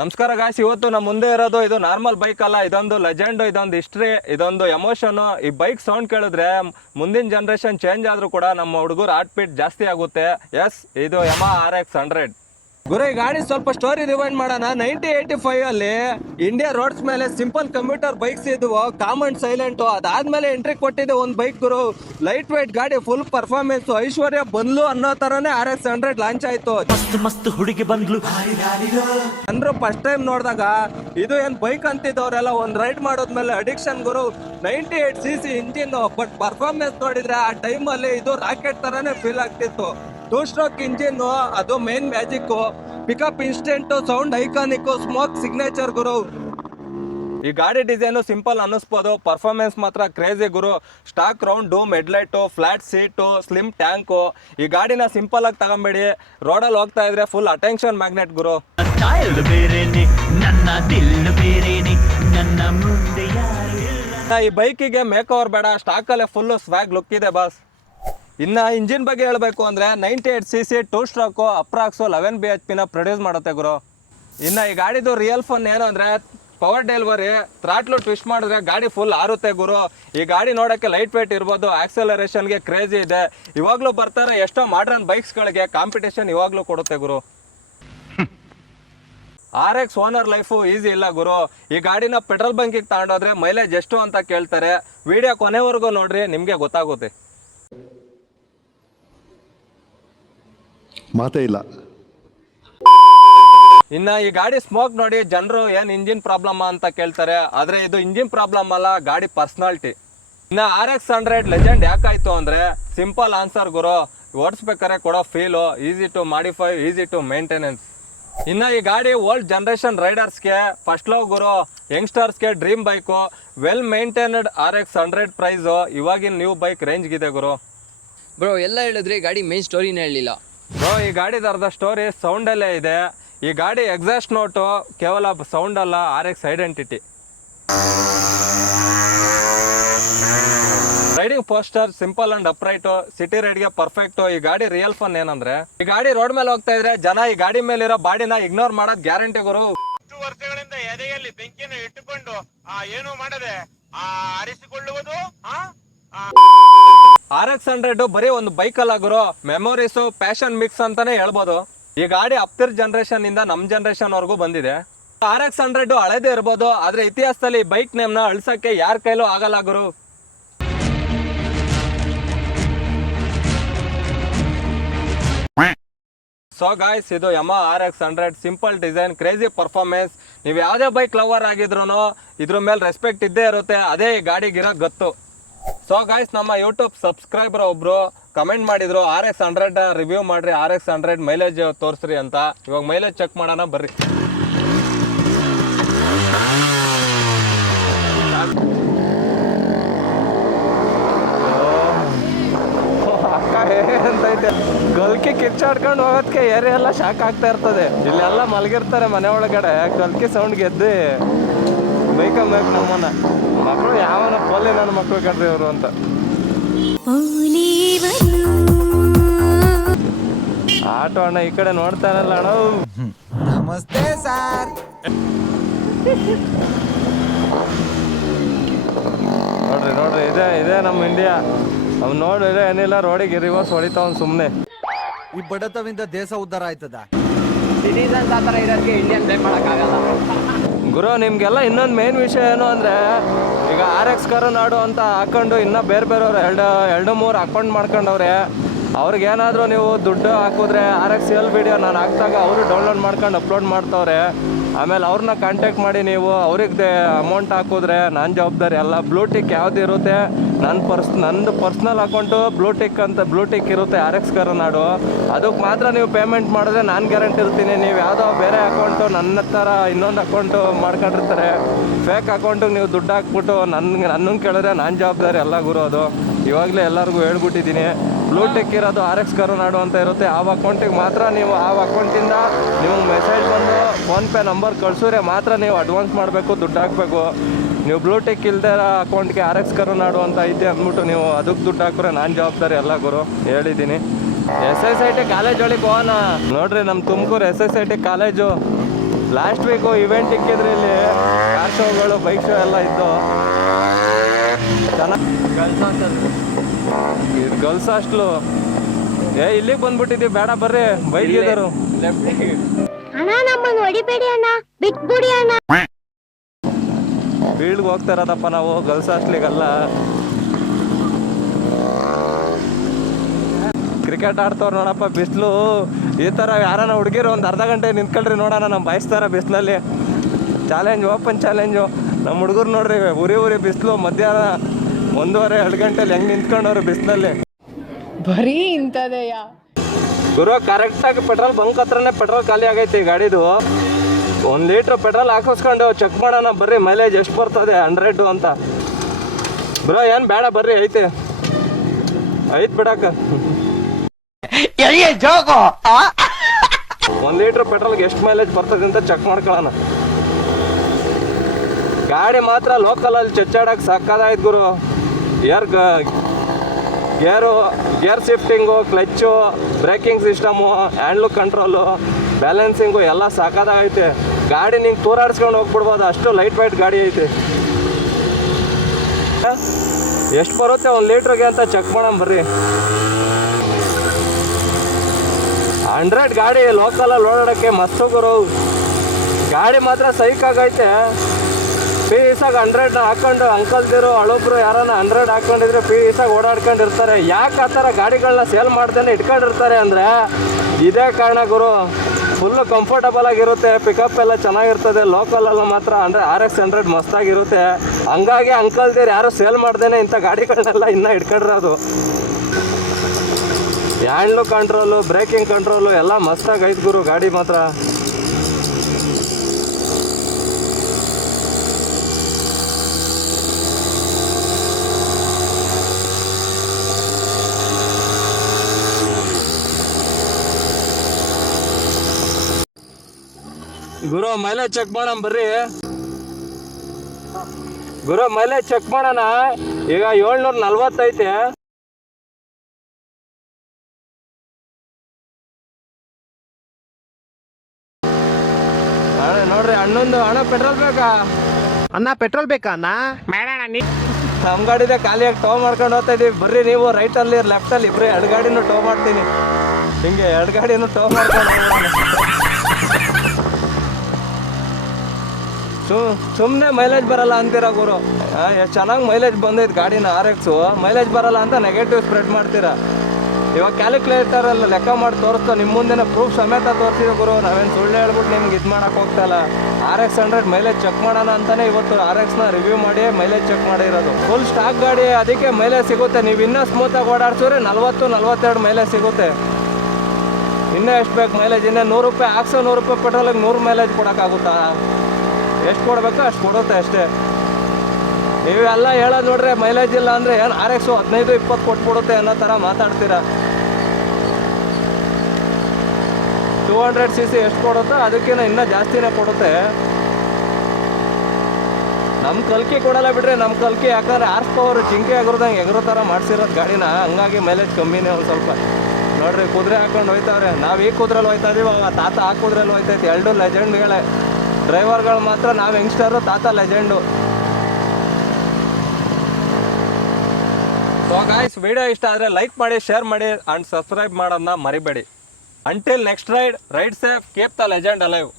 ನಮಸ್ಕಾರ ಗಾಯ್ಸ್, ಇವತ್ತು ನಮ್ಮ ಮುಂದೆ ಇರೋದು ಇದು ನಾರ್ಮಲ್ ಬೈಕ್ ಅಲ್ಲ, ಇದೊಂದು ಲೆಜೆಂಡ್, ಇದೊಂದು ಹಿಸ್ಟ್ರಿ, ಇದೊಂದು ಎಮೋಷನ್. ಈ ಬೈಕ್ ಸೌಂಡ್ ಕೇಳಿದ್ರೆ ಮುಂದಿನ ಜನರೇಷನ್ ಚೇಂಜ್ ಆದ್ರೂ ಕೂಡ ನಮ್ಮ ಹುಡುಗರು ಹಾರ್ಟ್ ಬೀಟ್ ಜಾಸ್ತಿ ಆಗುತ್ತೆ. ಎಸ್, ಇದು ಯಮಹಾ RX 100. ಗುರು, ಈ ಗಾಡಿ ಸ್ವಲ್ಪ ಸ್ಟೋರಿ ರಿವೈಂಡ್ ಮಾಡೋಣ. 1985 ಅಲ್ಲಿ ಇಂಡಿಯಾ ರೋಡ್ಸ್ ಮೇಲೆ ಸಿಂಪಲ್ ಕಂಪ್ಯೂಟರ್ ಬೈಕ್ಸ್ ಇದ್ವು, ಕಾಮನ್ ಸೈಲೆಂಟ್. ಅದಾದ್ಮೇಲೆ ಎಂಟ್ರಿ ಕೊಟ್ಟಿದೆ ಒಂದು ಬೈಕ್ ಗುರು, ಲೈಟ್ ವೇಟ್ ಗಾಡಿ, ಫುಲ್ ಪರ್ಫಾರ್ಮೆನ್ಸ್. ಐಶ್ವರ್ಯ ಬಂದ್ಲು ಅನ್ನೋ ತರನೇ RX 100 ಲಾಂಚ್ ಆಯ್ತು. ಮಸ್ತ್ ಹುಡುಗಿ ಬಂದ್ಲು. ಅಂದ್ರು ಫಸ್ಟ್ ಟೈಮ್ ನೋಡಿದಾಗ ಇದು ಏನ್ ಬೈಕ್ ಅಂತಿದ್ದವರೆಲ್ಲ ಒಂದ್ ರೈಡ್ ಮಾಡೋದ್ಮೇಲೆ ಅಡಿಕ್ಷನ್ ಗುರು. 98cc ಇಂಜಿನ್, ಬಟ್ ಪರ್ಫಾರ್ಮೆನ್ಸ್ ನೋಡಿದ್ರೆ ಆ ಟೈಮ್ ಅಲ್ಲಿ ಇದು ರಾಕೆಟ್ ತರಾನೇ ಫೀಲ್ ಆಗ್ತಿತ್ತು. 2 ಸ್ಟ್ರೋಕ್ ಇಂಜಿನ್, ಅದು main magic. Pickup instant, sound iconic, smoke signature ಗುರು. ಈ ಗಾಡಿ ಡಿಸೈನ್ ಸಿಂಪಲ್ ಅನ್ನಿಸ್ಬೋದು, ಪರ್ಫಾರ್ಮೆನ್ಸ್ ಮಾತ್ರ ಕ್ರೇಜಿ ಗುರು. ಸ್ಟಾಕ್ ರೌಂಡು, ಮೆಡ್ಲೈಟು, ಫ್ಲಾಟ್ ಸೀಟು, ಸ್ಲಿಮ್ ಟ್ಯಾಂಕು. ಈ ಗಾಡಿನ ಸಿಂಪಲ್ ಆಗಿ ತಗೊಂಬೇಡಿ, ರೋಡಲ್ಲಿ ಹೋಗ್ತಾ ಇದ್ರೆ ಫುಲ್ ಅಟೆನ್ಷನ್ ಮ್ಯಾಗ್ನೆಟ್ ಗುರು. ಈ ಬೈಕಿಗೆ ಮೇಕ್ ಓವರ್ ಬೇಡ, ಸ್ಟಾಕಲ್ಲೇ ಫುಲ್ ಸ್ವ್ಯಾಗ್ ಲುಕ್ ಇದೆ ಬಾಸ್. ಇನ್ನ ಇಂಜಿನ್ ಬಗ್ಗೆ ಹೇಳಬೇಕು ಅಂದ್ರೆ 98cc 2 stroke, approx 11 bhp produce ಮಾಡುತ್ತೆ ಗುರು. ಇನ್ನ ಈ ಗಾಡಿದು ರಿಯಲ್ ಫನ್ ಏನು ಅಂದ್ರೆ ಪವರ್ ಡೆಲಿವರಿ. ಥ್ರಾಟ್ಲು ಟ್ವಿಸ್ಟ್ ಮಾಡಿದ್ರೆ ಗಾಡಿ ಫುಲ್ ಆರುತ್ತೆ ಗುರು. ಈ ಗಾಡಿ ನೋಡೋಕ್ಕೆ ಲೈಟ್ ವೇಟ್ ಇರ್ಬೋದು, ಆಕ್ಸಲರೇಷನ್ಗೆ ಕ್ರೇಜಿ ಇದೆ. ಇವಾಗಲೂ ಬರ್ತಾರೆ ಎಷ್ಟೋ ಮಾಡ್ರನ್ ಬೈಕ್ಸ್ಗಳಿಗೆ ಕಾಂಪಿಟೇಷನ್ ಇವಾಗಲೂ ಕೊಡುತ್ತೆ ಗುರು. RX ಓನರ್ ಲೈಫು ಈಸಿ ಇಲ್ಲ ಗುರು. ಈ ಗಾಡಿನ ಪೆಟ್ರೋಲ್ ಬಂಕಿಗೆ ತಗೊಂಡೋದ್ರೆ ಮೈಲೇಜ್ ಎಷ್ಟು ಅಂತ ಕೇಳ್ತಾರೆ. ವಿಡಿಯೋ ಕೊನೆವರೆಗೂ ನೋಡ್ರಿ, ನಿಮಗೆ ಗೊತ್ತಾಗುತ್ತೆ. ಮಾತೇ ಇಲ್ಲ. ಇನ್ನ ಈ ಗಾಡಿ ಸ್ಮೋಕ್ ನೋಡಿ ಜನರು ಏನ್ ಇಂಜಿನ್ ಪ್ರಾಬ್ಲಮ್ ಅಂತ ಕೇಳ್ತಾರೆ, ಆದ್ರೆ ಇದು ಇಂಜಿನ್ ಪ್ರಾಬ್ಲಮ್ ಅಲ್ಲ, ಗಾಡಿ ಪರ್ಸನಾಲಿಟಿ. ಇನ್ನ RX 100 ಲೆಜೆಂಡ್ ಯಾಕಾಯ್ತು ಅಂದ್ರೆ ಸಿಂಪಲ್ ಆನ್ಸರ್ ಗುರು. ಓಡಿಸ್ಬೇಕಾರೆ ಕೊಡೋ feel, easy to modify, easy to maintenance. ಇನ್ನ ಈ ಗಾಡಿ ಓಲ್ಡ್ ಜನರೇಷನ್ ರೈಡರ್ಸ್ಗೆ ಫಸ್ಟ್ ಲವ್ ಗುರು. ಯಂಗ್ಸ್ಟರ್ಸ್ಗೆ dream bike. Well maintained RX 100 price ಇವಾಗಿನ ನ್ಯೂ ಬೈಕ್ ರೇಂಜ್ಗಿದೆ ಗುರು. ಬ್ರೋ ಎಲ್ಲ ಹೇಳಿದ್ರಿ, ಗಾಡಿ ಮೇನ್ ಸ್ಟೋರಿನೇ ಹೇಳಲಿಲ್ಲ ಬ್ರೋ. ಈ ಗಾಡಿದರ್ಧ ಸ್ಟೋರಿ ಸೌಂಡಲ್ಲೇ ಇದೆ. ಈ ಗಾಡಿ ಎಕ್ಸಾಸ್ಟ್ ನೋಟು ಕೇವಲ ಸೌಂಡ್ ಅಲ್ಲ, RX identity. Riding posture simple and upright, city ರೈಡ್ಗೆ ಪರ್ಫೆಕ್ಟು. ಈ ಗಾಡಿ ರಿಯಲ್ ಫನ್ ಏನಂದ್ರೆ ಈ ಗಾಡಿ ರೋಡ್ ಮೇಲೆ ಹೋಗ್ತಾ ಇದ್ರೆ ಜನ ಈ ಗಾಡಿ ಮೇಲಿರೋ ಬಾಡಿನ ಇಗ್ನೋರ್ ಮಾಡೋದ್ ಗ್ಯಾರಂಟಿ ಗುರು. ವರ್ಷಗಳಿಂದ ಎದೆಯಲ್ಲಿ ಬೆಂಕಿಯನ್ನು ಇಟ್ಟುಕೊಂಡು ಏನು ಮಾಡದೆ ಆರಿಸಿಕೊಳ್ಳುವುದು. RX 100 ಬರೀ ಒಂದು ಬೈಕ್ ಅಲ್ಲ ಗುರು, ಮೆಮೊರೀಸು, ಪ್ಯಾಷನ್ ಮಿಕ್ಸ್ ಅಂತಾನೆ ಹೇಳ್ಬೋದು. ಈ ಗಾಡಿ ಅಪ್ತಿರ್ ಜನರೇಷನ್ ಇಂದ ನಮ್ ಜನರೇಷನ್ ವರ್ಗೂ ಬಂದಿದೆ. RX 100 ಹಳೇದೇ ಇರ್ಬೋದು, ಆದ್ರೆ ಇತಿಹಾಸದಲ್ಲಿ ಬೈಕ್ ನೇಮ್ ನ ಅಳ್ಸಕ್ಕೆ ಯಾರ ಕೈಲೂ ಆಗಲ್ಲ ಗುರು. ಸೊ ಗಾಯ್ಸ್, ಇದು Yamaha RX 100 simple design, crazy performance. ನೀವು ಯಾವುದೇ ಬೈಕ್ ಲವರ್ ಆಗಿದ್ರು ಇದ್ರ ಮೇಲೆ ರೆಸ್ಪೆಕ್ಟ್ ಇದ್ದೇ ಇರುತ್ತೆ. ಅದೇ ಈ ಗಾಡಿಗಿರೋ ಗೊತ್ತು. ಸೊ ಗಾಯ್ಸ್, ನಮ್ಮ ಯೂಟ್ಯೂಬ್ ಸಬ್ಸ್ಕ್ರೈಬರ್ ಒಬ್ರು ಕಮೆಂಟ್ ಮಾಡಿದ್ರು RX 100 ರಿವ್ಯೂ ಮಾಡ್ರಿ, RX 100 ಮೈಲೇಜ್ ತೋರಿಸ್ರಿ ಅಂತ. ಇವಾಗ ಮೈಲೇಜ್ ಚೆಕ್ ಮಾಡೋಣ ಬರ್ರಿ. ಅಂತೈತೆ ಗಲ್ಕಿ ಕಿಚ್ಚಾಡ್ಕೊಂಡು ಹೋಗೋದಕ್ಕೆ ಏರಿಯಾ ಎಲ್ಲ ಶಾಕ್ ಆಗ್ತಾ ಇರ್ತದೆ. ಇಲ್ಲೆಲ್ಲ ಮಲಗಿರ್ತಾರೆ ಮನೆ ಒಳಗಡೆ, ಗಲ್ಕಿ ಸೌಂಡ್ ಗೆದ್ದು ಬೈಕಂಬೇಕು ನಮ್ಮನ್ನ. ಮಕ್ಕಳು ಯಾವನ ಪೋಲಿ ನನ್ನ ಮಕ್ಕಳು ಕಣ್ರಿ ಇವರು ಅಂತ. ಆಟೋ ಅಣ್ಣ ಈ ಕಡೆ ನೋಡ್ತಾನಲ್ಲ ಅಣ್ಣ. ನಮಸ್ತೆ ಸರ್. ನೋಡ್ರಿ ನೋಡ್ರಿ, ಇದೇ ನಮ್ಮ ಇಂಡಿಯಾ. ಅವ್ನು ನೋಡಿದ್ರೆ ಏನಿಲ್ಲ, ರೋಡಿಗೆ ರಿವರ್ಸ್ ಹೊಡಿತಾವ್ ಸುಮ್ಮನೆ. ಈ ಬಡತವಿಂದ ದೇಶ ಉದ್ಧಾರ ಆಯ್ತದ. ಸಿಟಿಸನ್ಸ್ ಆ ಥರ ಇರೋದಕ್ಕೆ ಇಂಡಿಯನ್ ಬ್ಲೇಮ್ ಮಾಡೋಕ್ಕಾಗಲ್ಲ ಗುರು. ನಿಮ್ಗೆಲ್ಲ ಇನ್ನೊಂದು ಮೇನ್ ವಿಷಯ ಏನು ಅಂದರೆ, ಈಗ RX ಕರುನಾಡು ಅಂತ ಹಾಕೊಂಡು ಇನ್ನೂ ಬೇರೆ ಬೇರೆಯವ್ರು ಎರಡು ಮೂರು ಅಕೌಂಟ್ ಮಾಡ್ಕೊಂಡವ್ರೆ. ಅವ್ರಿಗೇನಾದರೂ ನೀವು ದುಡ್ಡು ಹಾಕಿದ್ರೆ RXL ವಿಡಿಯೋ ನಾನು ಹಾಕಿದಾಗ ಅವರು ಡೌನ್ಲೋಡ್ ಮಾಡ್ಕೊಂಡು ಅಪ್ಲೋಡ್ ಮಾಡ್ತವ್ರೆ. ಆಮೇಲೆ ಅವ್ರನ್ನ ಕಾಂಟ್ಯಾಕ್ಟ್ ಮಾಡಿ ನೀವು ಅವ್ರಿಗೆ ಅಮೌಂಟ್ ಹಾಕಿದ್ರೆ ನಾನು ಜವಾಬ್ದಾರಿ ಅಲ್ಲ. ಬ್ಲೂಟಿಕ್ ಯಾವ್ದು ಇರುತ್ತೆ, ನಂದು ಪರ್ಸ್ನಲ್ ಅಕೌಂಟು ಬ್ಲೂಟಿಕ್ ಇರುತ್ತೆ RX ಕರುನಾಡು. ಅದಕ್ಕೆ ಮಾತ್ರ ನೀವು ಪೇಮೆಂಟ್ ಮಾಡಿದ್ರೆ ನಾನು ಗ್ಯಾರಂಟಿ ಇರ್ತೀನಿ. ನೀವು ಯಾವುದೋ ಬೇರೆ ಅಕೌಂಟು ನನ್ನ ಥರ ಇನ್ನೊಂದು ಅಕೌಂಟು ಮಾಡ್ಕೊಂಡಿರ್ತಾರೆ, ಫೇಕ್ ಅಕೌಂಟಿಗೆ ನೀವು ದುಡ್ಡು ಹಾಕ್ಬಿಟ್ಟು ನನ್ನನ್ನು ಕೇಳಿದ್ರೆ ನಾನು ಜವಾಬ್ದಾರಿ ಅಲ್ಲ ಗುರು. ಅದು ಇವಾಗಲೇ ಎಲ್ಲರಿಗೂ ಹೇಳ್ಬಿಟ್ಟಿದ್ದೀನಿ. ಬ್ಲೂಟಿಕ್ ಇರೋದು RX ಕರುನಾಡು ಅಂತ ಇರುತ್ತೆ. ಆ ಅಕೌಂಟಿಗೆ ಮಾತ್ರ ನೀವು, ಆ ಅಕೌಂಟಿಂದ ನಿಮಗೆ ಮೆಸೇಜ್ ಬಂದು ಫೋನ್ಪೇ ನಂಬರ್ ಕಳಿಸಿದ್ರೆ ಮಾತ್ರ ನೀವು ಅಡ್ವಾನ್ಸ್ ಮಾಡಬೇಕು, ದುಡ್ಡು ಹಾಕಬೇಕು. ನೀವು ಬ್ಲೂಟಿಕ್ ಇಲ್ಲದೆ ಅಕೌಂಟ್ಗೆ RX ಕರುನಾಡು ಅಂತ ಐತೆ ಅಂದ್ಬಿಟ್ಟು ನೀವು ಅದಕ್ಕೆ ದುಡ್ಡು ಹಾಕಿದ್ರೆ ನಾನು ಜವಾಬ್ದಾರಿ ಅಲ್ಲ ಗುರು, ಹೇಳಿದ್ದೀನಿ. SSIT ಕಾಲೇಜ್ ಒಳಗೆ ಹೋಗೋಣ ನೋಡ್ರಿ. ನಮ್ಮ Tumakuru SSIT college last week event ಇಕ್ಕಿದ್ರೆ ಇಲ್ಲಿ ಕಾರ್ ಶೋಗಳು ಬೈಕ್ ಶೋ ಎಲ್ಲ ಇದ್ದು ಚೆನ್ನಾಗಿ ಇದು ಗರ್ಲ್ಸ್ ಹಾಸ್ಟ್ಲು. ಇಲ್ಲಿಗೆ ಬಂದ್ಬಿಟ್ಟಿದ್ದೀವಿ, ಬೇಡ ಬರ್ರಿ ಬೈಕ್ ಇದ್ದರು. ಅಣ್ಣ ನಮ್ಮನ್ನು ಹೊಡಿಬೇಡಿ ಅಣ್ಣ, ಬಿಟ್ಬಿಡಿ ಅಣ್ಣ. ಫೀಲ್ಡ್ಗೆ ಹೋಗ್ತಾ ಇರೋದಪ್ಪ ನಾವು, ಗರ್ಲ್ಸ್ ಹಾಸ್ಟ್ಲಿಗಲ್ಲ. ಕ್ರಿಕೆಟ್ ಆಡ್ತವ್ರು ನೋಡಪ್ಪ, ಬಿಸಿಲು. ಈ ಥರ ಯಾರನ್ನ ಹುಡುಗಿರು ಒಂದು ಅರ್ಧ ಗಂಟೆ ನಿಂತ್ಕೊಳ್ರಿ ನೋಡೋಣ, ನಮ್ಮ ಬಾಯಿಸ್ತಾರ ಬಿಸಿಲಲ್ಲಿ. Challenge, open challenge. ನಮ್ಮ ಹುಡುಗರು ನೋಡ್ರಿ, ಉರಿ ಬಿಸಿಲು. ಮಧ್ಯಾಹ್ನ 1:30-2 ಗಂಟೆಲಿ ಹೆಂಗೆ ನಿಂತ್ಕೊಂಡವ್ರು ಬಿಸಿಲಲ್ಲಿ. ಬರೀ ಇಂಥದೆಯಾ ಗುರು? ಕರೆಕ್ಟಾಗಿ ಪೆಟ್ರೋಲ್ ಬಂಕ್ ಹತ್ರನೇ ಪೆಟ್ರೋಲ್ ಖಾಲಿ ಆಗೈತೆ ಈ ಗಾಡಿದು. 1 ಲೀಟ್ರ್ ಪೆಟ್ರೋಲ್ ಹಾಕಿಸ್ಕೊಂಡು ಚೆಕ್ ಮಾಡೋಣ ಬರ್ರಿ, ಮೈಲೇಜ್ ಎಷ್ಟು ಬರ್ತದೆ 100 ಅಂತ. ಬ್ರೋ ಏನು ಬೇಡ ಬರ್ರಿ, ಐತೆ ಬಿಡಕ್ಕ. 1 ಲೀಟ್ರ್ ಪೆಟ್ರೋಲ್ಗೆ ಎಷ್ಟು ಮೈಲೇಜ್ ಬರ್ತದೆ ಅಂತ ಚೆಕ್ ಮಾಡ್ಕೊಳ್ಳೋಣ. ಗಾಡಿ ಮಾತ್ರ ಲೋಕಲಲ್ಲಿ ಚಚ್ಚಾಡಕ್ಕೆ ಸಾಕಾದಾಯ್ತು ಗುರು. Gear shifting, clutch, braking system, handle control, balancing ಎಲ್ಲ ಸಾಕಾದಾಗೈತೆ. ಗಾಡಿ ನಿಂಗೆ ತೂರಾಡಿಸ್ಕೊಂಡು ಹೋಗ್ಬಿಡ್ಬೋದು, ಅಷ್ಟು ಲೈಟ್ ವೈಟ್ ಗಾಡಿ ಐತೆ. ಎಷ್ಟು ಬರುತ್ತೆ 1 ಲೀಟ್ರಿಗೆ ಅಂತ ಚೆಕ್ ಮಾಡೋಣ ಬರ್ರಿ. 100 ಗಾಡಿ ಲೋಕಲಲ್ಲಿ ಓಡಾಡೋಕ್ಕೆ ಮಸ್ತು ಗುರು. ಗಾಡಿ ಮಾತ್ರ ಸೈಕಾಗೈತೆ. ಪೀಸಾಗಿ 100 ಹಾಕೊಂಡು ಅಂಕಲ್ದಿರು ಹಳಬ್ರು ಯಾರನ್ನ 100 ಹಾಕೊಂಡಿದ್ರೆ ಪೀಸಾಗಿ ಓಡಾಡ್ಕೊಂಡಿರ್ತಾರೆ. ಯಾಕೆ ಆ ಥರ ಗಾಡಿಗಳನ್ನ ಸೇಲ್ ಮಾಡ್ದೇನೆ ಇಟ್ಕೊಂಡಿರ್ತಾರೆ ಅಂದರೆ ಇದೇ ಕಾರಣ ಗುರು. ಫುಲ್ಲು ಕಂಫರ್ಟಬಲ್ ಆಗಿರುತ್ತೆ, ಪಿಕಪ್ ಎಲ್ಲ ಚೆನ್ನಾಗಿರ್ತದೆ. ಲೋಕಲಲ್ಲಿ ಮಾತ್ರ ಅಂದರೆ RX 100 ಮಸ್ತಾಗಿರುತ್ತೆ. ಹಂಗಾಗಿ ಅಂಕಲ್ದಿರು ಯಾರು ಸೇಲ್ ಮಾಡ್ದೇನೆ ಇಂಥ ಗಾಡಿಗಳನ್ನೆಲ್ಲ ಇನ್ನೂ ಇಟ್ಕೊಂಡಿರೋದು. ಹ್ಯಾಂಡ್ಲು ಕಂಟ್ರೋಲು, ಬ್ರೇಕಿಂಗ್ ಕಂಟ್ರೋಲು ಎಲ್ಲ ಮಸ್ತಾಗೈತೆ ಗುರು ಗಾಡಿ ಮಾತ್ರ. ಗುರು ಮೈಲೇಜ್ ಚೆಕ್ ಮಾಡೋಣ ಬರ್ರಿ. ಗುರು ಮೈಲೇಜ್ ಚೆಕ್ ಮಾಡೋಣ. ಈಗ 740 ಐತೆ. ನೋಡ್ರಿ ಅಣ್ಣೊಂದು. ಅಣ್ಣ ಪೆಟ್ರೋಲ್ ಬೇಕಾ? ಅಣ್ಣ ಪೆಟ್ರೋಲ್ ಬೇಕಾ ಅಣ್ಣ? ನಮ್ಮ ಗಾಡಿದೆ ಖಾಲಿಯಾಗಿ ಟೋ ಮಾಡ್ಕೊಂಡು ಹೋಗ್ತಾ ಇದೀವಿ. ಬರ್ರಿ ನೀವು ರೈಟಲ್ಲಿ ಲೆಫ್ಟಲ್ಲಿ ಇಬ್ರು 2 ಗಾಡಿನೂ ಟೋ ಮಾಡ್ತೀನಿ. ಹಿಂಗೆ 2 ಗಾಡಿನೂ ಟೋ ಮಾಡ್ಕೊಂಡು ಸುಮ್ಮನೆ ಮೈಲೇಜ್ ಬರಲ್ಲ ಅಂತೀರ ಗುರು. ಎಷ್ಟು ಚೆನ್ನಾಗಿ ಮೈಲೇಜ್ ಬಂದೈತೆ ಗಾಡಿನ RX. ಮೈಲೇಜ್ ಬರಲ್ಲ ಅಂತ ನೆಗೆಟಿವ್ ಸ್ಪ್ರೆಡ್ ಮಾಡ್ತೀರಾ. ಇವಾಗ ಕ್ಯಾಲ್ಕುಲೇಟರಲ್ಲಿ ಲೆಕ್ಕ ಮಾಡಿ ತೋರಿಸ್ತಾ ನಿಮ್ಮ ಮುಂದೆ ಪ್ರೂಫ್ ಸಮೇತ ತೋರಿಸಿದೆ ಗುರು. ನಾವೇನು ಸುಳ್ಳು ಹೇಳ್ಬಿಟ್ಟು ನಿಮ್ಗೆ ಇದು ಮಾಡೋಕೆ ಹೋಗ್ತಾಯಿಲ್ಲ. RX 100 ಮೈಲೇಜ್ ಚೆಕ್ ಮಾಡೋಣ ಅಂತಲೇ ಇವತ್ತು RXನ ರಿವ್ಯೂ ಮಾಡಿ ಮೈಲೇಜ್ ಚೆಕ್ ಮಾಡಿರೋದು. ಫುಲ್ ಸ್ಟಾಕ್ ಗಾಡಿ, ಅದಕ್ಕೆ ಮೈಲೇಜ್ ಸಿಗುತ್ತೆ. ನೀವು ಇನ್ನೂ ಸ್ಮೂತಾಗಿ ಓಡಾಡ್ಸಿದ್ರೆ 40-42 ಮೈಲೇಜ್ ಸಿಗುತ್ತೆ. ಇನ್ನೂ ಎಷ್ಟು ಬೇಕು ಮೈಲೇಜ್? ಇನ್ನೂ 100 ರೂಪಾಯಿ ಹಾಕ್ಸೋ 100 ರೂಪಾಯಿ ಪೆಟ್ರೋಲಿಗೆ 100 ಮೈಲೇಜ್ ಕೊಡೋಕ್ಕಾಗುತ್ತಾ? ಎಷ್ಟು ಕೊಡಬೇಕೋ ಅಷ್ಟು ಕೊಡುತ್ತೆ ಅಷ್ಟೇ. ನೀವೆಲ್ಲ ಹೇಳೋದು ನೋಡ್ರಿ ಮೈಲೇಜ್ ಇಲ್ಲ ಅಂದರೆ ಏನು RX 15-20 ಕೊಟ್ಬಿಡುತ್ತೆ ಅನ್ನೋ ಥರ ಮಾತಾಡ್ತೀರಾ. 200cc ಎಷ್ಟು ಕೊಡುತ್ತೋ ಅದಕ್ಕಿಂತ ಇನ್ನೂ ಜಾಸ್ತಿನೇ ಕೊಡುತ್ತೆ. ನಮ್ಮ ಕಲ್ಕಿ ಕೊಡಲ್ಲ ಬಿಡ್ರಿ. ನಮ್ಮ ಕಲ್ಕಿ ಯಾಕಂದ್ರೆ ಹಾರ್ಸ್ ಪವರ್ ಜಿಂಕೆ ಆಗಿರೋದಂಗೆ ಎಗರೋ ಥರ ಮಾಡಿಸಿರೋದು ಗಾಡಿನ, ಹಂಗಾಗಿ ಮೈಲೇಜ್ ಕಮ್ಮಿನೇ ಒಂದು ಸ್ವಲ್ಪ. ನೋಡ್ರಿ ಕುದುರೆ ಹಾಕೊಂಡು ಹೋಯ್ತವ್ರೆ. ನಾವು ಈ ಕುದುರೆಲ್ಲಿ ಹೋಯ್ತಾ ಇದೀವಿ, ಅವಾಗ ತಾತ ಆ ಕುದುರೆಲ್ಲಿ ಹೋಯ್ತೈತಿ. 2 ಲೆಜೆಂಡ್ಗಳೇ. ಡ್ರೈವರ್ಗಳು ಮಾತ್ರ ನಾವು ಯಂಗ್ಸ್ಟರು, ತಾತ ಲೆಜೆಂಡು. ಸೊ ಗಾಯ್ಸ್, ವಿಡಿಯೋ ಇಷ್ಟ ಆದರೆ ಲೈಕ್ ಮಾಡಿ, ಶೇರ್ ಮಾಡಿ ಆ್ಯಂಡ್ ಸಬ್ಸ್ಕ್ರೈಬ್ ಮಾಡೋದನ್ನ ಮರಿಬೇಡಿ. Until next ride safe, keep the legend alive.